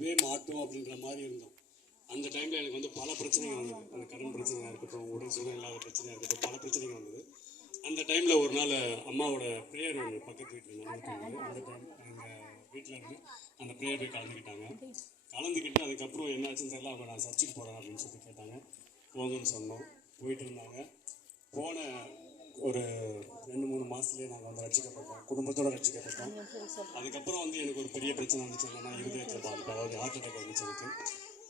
முடியவே மாட்டோம் அப்படின்ற மாதிரி இருந்தோம். அந்த டைம்ல எனக்கு வந்து பல பிரச்சனைகள் வந்தது அந்த கடன் பிரச்சனையாக இருக்கட்டும் உடல் சுகம் இல்லாத பிரச்சனையாக இருக்கட்டும் பல பிரச்சனைகள் வந்தது அந்த டைம்ல ஒரு நாள் அம்மாவோட ப்ரேயர் ஒன்று பக்கத்து வீட்டில் நடந்துட்டு அந்த டைம் எங்கள் வீட்டில் இருந்து அந்த ப்ரேயர் போய் கலந்துக்கிட்டாங்க. கலந்துக்கிட்டு அதுக்கப்புறம் என்னாச்சுன்னு தெரியல. அவங்க நான் சர்ச்சுக்கு போகிறேன் அப்படின்னு சொல்லி கேட்டாங்க. போங்கன்னு சொன்னோம். போயிட்டு இருந்தாங்க. போன ஒரு ரெண்டு மூணு மாதத்துலேயே நாங்கள் வந்து ரட்சிக்கப்பட்டோம். குடும்பத்தோட ரட்சிக்கப்பட்டோம். அதுக்கப்புறம் வந்து எனக்கு ஒரு பெரிய பிரச்சனை வந்துச்சு. என்னன்னா இருதய ஹார்ட் அட்டாக் வந்துச்சு. எனக்கு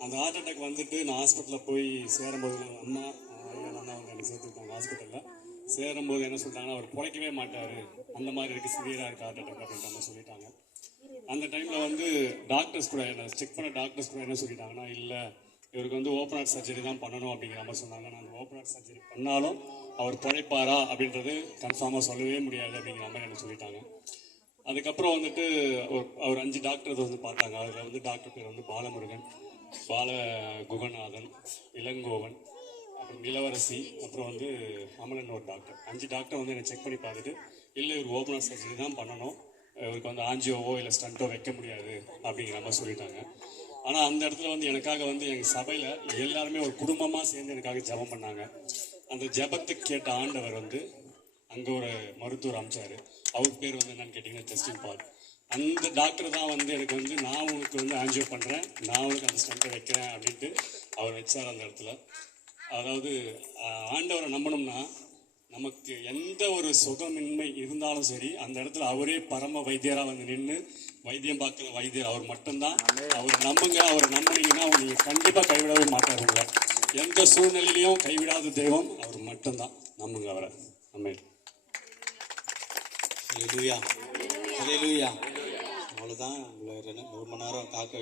அந்த ஹார்ட் அட்டாக் வந்துட்டு நான் ஹாஸ்பிட்டலில் போய் சேரும்போது அம்மா ஐயா அண்ணா அவங்க என்னை சேர்த்துருக்காங்க ஹாஸ்பிட்டலில் சேரும்போது என்ன சொல்லிட்டாங்கன்னா அவர் பிழைக்கவே மாட்டார். அந்த மாதிரி இருக்குது சிவியராக இருக்குது ஹார்ட் அட்டாக் அப்படின்ற மாதிரி சொல்லிட்டாங்க. அந்த டைமில் வந்து டாக்டர்ஸ் கூட என்ன செக் பண்ண டாக்டர்ஸ் கூட என்ன சொல்லிட்டாங்கன்னா இல்லை இவருக்கு வந்து ஓப்பன் ஹார்ட் சர்ஜரி தான் பண்ணணும் அப்படிங்கிற மாதிரி சொன்னாங்க. நான் அந்த ஓப்பன் ஹார்ட் சர்ஜரி பண்ணாலும் அவர் பிழைப்பாரா அப்படின்றது கன்ஃபார்மாக சொல்லவே முடியாது அப்படிங்கிற மாதிரி என்ன சொல்லிட்டாங்க. அதுக்கப்புறம் வந்துட்டு ஒரு அவர் அஞ்சு டாக்டர் வந்து பார்த்தாங்க. அதில் வந்து டாக்டர் பேர் வந்து பாலமுருகன் பால குகநாதன் இளங்கோவன் அப்புறம் இளவரசி அப்புறம் வந்து அமலன் ஒரு டாக்டர் அஞ்சு டாக்டர் வந்து என்னை செக் பண்ணி பார்த்துட்டு இல்லை இவர் ஓபனர் சர்ஜரி தான் பண்ணணும். இவருக்கு வந்து ஆஞ்சியோவோ இல்லை ஸ்டண்ட்டோ வைக்க முடியாது அப்படிங்கிற மாதிரி சொல்லிட்டாங்க. ஆனால் அந்த இடத்துல வந்து எனக்காக வந்து எங்கள் சபையில் எல்லாருமே ஒரு குடும்பமாக சேர்ந்து எனக்காக ஜெபம் பண்ணாங்க. அந்த ஜெபத்துக்கு கேட்ட ஆண்டவர் வந்து அங்கே ஒரு மருத்துவர் அமைச்சார். அவர் பேர் வந்து என்னன்னு கேட்டிங்கன்னா ஜஸ்டின் பால் அந்த டாக்டர் தான் வந்து எனக்கு வந்து நான் உனக்கு வந்து ஆன்ஜியோ பண்ணுறேன் நான் உனக்கு அந்த ஸ்டண்ட்டை வைக்கிறேன் அப்படின்ட்டு அவர் வச்சார் அந்த இடத்துல. அதாவது ஆண்டவரை நம்பணும்னா நமக்கு எந்த ஒரு சுகமின்மை இருந்தாலும் சரி அந்த இடத்துல அவரே பரம வைத்தியராக வந்து நின்று வைத்தியம் பார்க்குற வைத்தியர் அவர் மட்டும்தான். அவர் நம்புங்க அவர் நம்புனீங்கன்னா அவர் நீங்கள் கண்டிப்பாக கைவிடவே மாட்டார் எந்த சூழ்நிலையிலையும் கைவிடாத தெய்வம் அவர் மட்டும்தான். நம்புங்க அவரை. நம்ம ஹalleluya ஹalleluya அவ்வளோதான் உங்களை ரெண்டு ஒரு மணி நேரம் காக்க